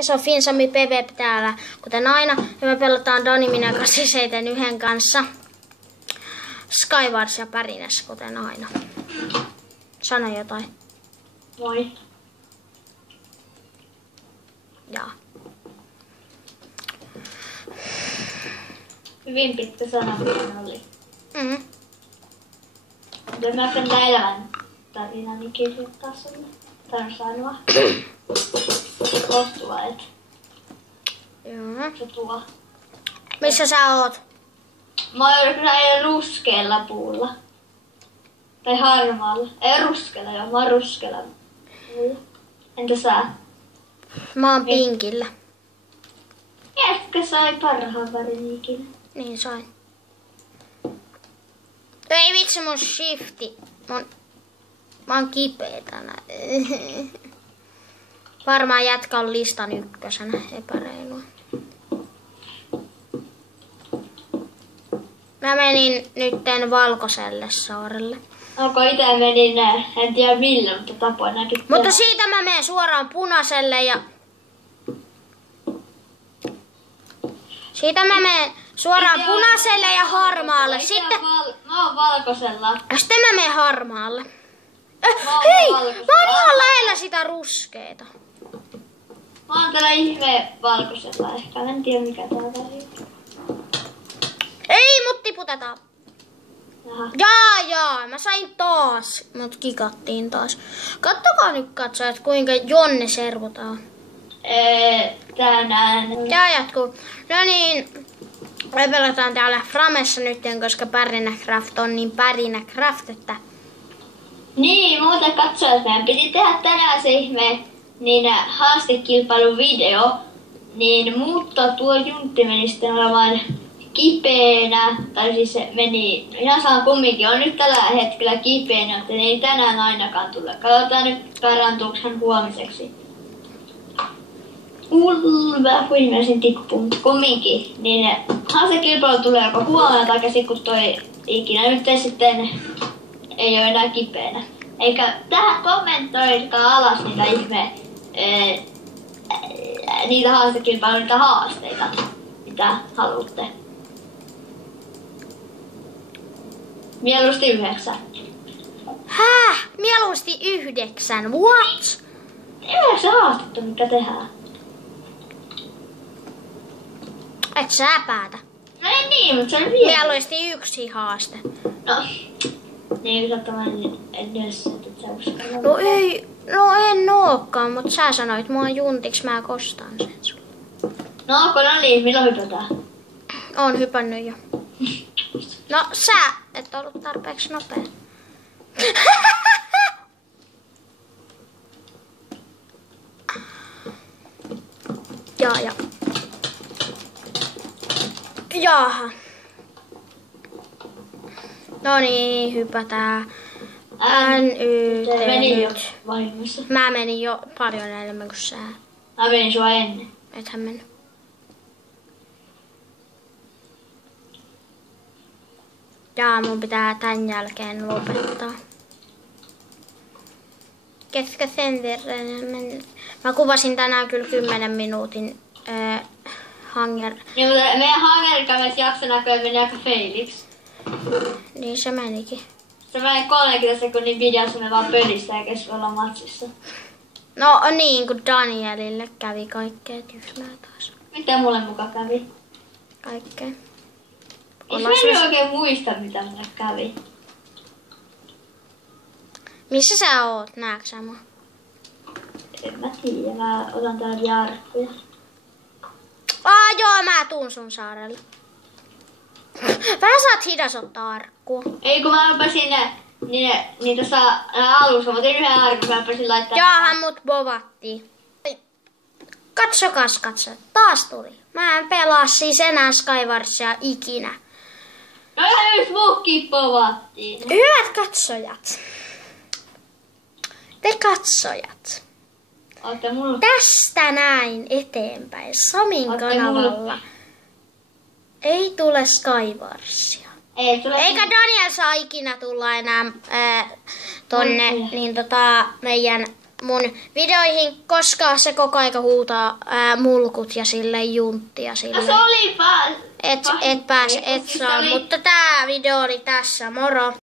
Se on Finsami PvP täällä, kuten aina. Ja me pelataan Dani, minä 871 kanssa. Skywars ja Pärines, kuten aina. Sano jotain. Moi. Jaa. Hyvin pitkä sana, mitä oli. Mhm. Mutta mä sen elämän tarinani kirjoittaa sulle. Tai sanoa. Kostuva, et Joo. se tuo. Missä sä oot? Mä oon kyllä ruskealla puulla. Tai harmaalla. Ei ruskealla joo, mä oon ruskealla puulla. Entä sä? Mä oon pinkillä. Jätkä sai parhaan värin ikinä. Niin sain. Ei vitsi mun shifti. Mä oon kipeä tänään. Varmaan jätkä on listan ykkösenä. Epäreilua. Mä menin nytten Valkoiselle saarelle. Onko ite menin, en tiedä millä, mutta tapoin näkin. Mutta siitä mä menen suoraan Punaiselle ja... Siitä mä menen suoraan Punaiselle ja Harmaalle. Sitten... Mä oon Valkoisella. Sitten mä menen Harmaalle. Hei! Mä oon ihan lähellä sitä ruskeeta. Mä oon täällä ihme Valkoisella ehkä. En tiedä mikä tää väri. Ei, mut tiputetaan. Jaha. Jaa, mä sain taas. Mut kikattiin taas. Kattokaa nyt katsojat, kuinka Jonne servotaan. Tänään. Ja jatkuu. No niin, me pelataan täällä Framessa nyt, koska Pärinäcraft on niin Pärinäcraft, että... Niin, muuten katsojat, meidän piti tehdä tänään se ihme niin haastekilpailun video. Niin, mutta tuo juntti meni sitten olemaan kipeänä, tai siis se meni ihan saan kumminkin, on nyt tällä hetkellä kipeänä, että ei tänään ainakaan tule. Katsotaan nyt parantuuko hän huomiseksi. Vähän kuitenkin tippuu, mutta kumminkin. Niin haasekilpailu tulee joko huomenna tai käsi, kun toi ikinä nyt sitten ei ole enää kipeänä. Eikä tähän kommentoikaa alas niitä ihme niitä haasekilpailuja, niitä haasteita, mitä haluatte. Mieluusti 9. Häh? Mieluusti 9. What? 9 haastetta, mikä tehdään. Et sä päätä. No ei niin, mutta se on vielä. Mieluusti 1 haaste. No. Niin, kun sä en edes että sä uskalla. No ei, no en ookaan, mut sä sanoit mua juntiksi, mä kostaan sen sulle. No niin, milloin hypätään? Oon hypännyt jo. No sä et ollut tarpeeksi nopea. Ja. Jaha. No niin, hypätään. Se meni jo NYT. vahingossa. Mä menin jo paljon enemmän kuin sä. Mä menin sua ennen. Ethän mennyt. Jaa, mun pitää tän jälkeen lopettaa. Ketkä sen verran mennyt? Mä kuvasin tänään kyllä 10 minuutin Hunger. Niin, mutta meidän Hunger-jakso näköjään meni aika failiksi. Niin se menikin. Se meni 30 sekunnin videossa me vaan pölissä eikä se olla matsissa. No niin, kun Danielille kävi kaikkea tyhmää taas. Mitä mulle muka kävi? Kaikkea. Mä en oikein muista mitä mulle kävi. Missä sä oot? Näetkö sä mua? En mä tiedä, mä otan täällä jarkkuja. Joo, mä tuun sun saarelle. Vähän saat hidas ottaa arkkua. Ei kun mä rupesin niin tuossa alussa, mä otin yhden arkun, mä rupesin laittaa. Jaahan mut bovattiin. Katsokas, taas tuli. Mä en pelaa siis enää Skywarsia ikinä. No ihan yksi muukin povattiin. Hyvät katsojat. Te katsojat. Ootte mulla. Tästä näin eteenpäin Samin kanavalla ei tule Skywarsia. Ei tule. Eikä Daniel saa ikinä tulla enää tonne niin meidän mun videoihin, koska se koko aika huutaa mulkut ja sille junttia sille. No se oli vaan... Et saa, mutta tää video oli tässä, moro!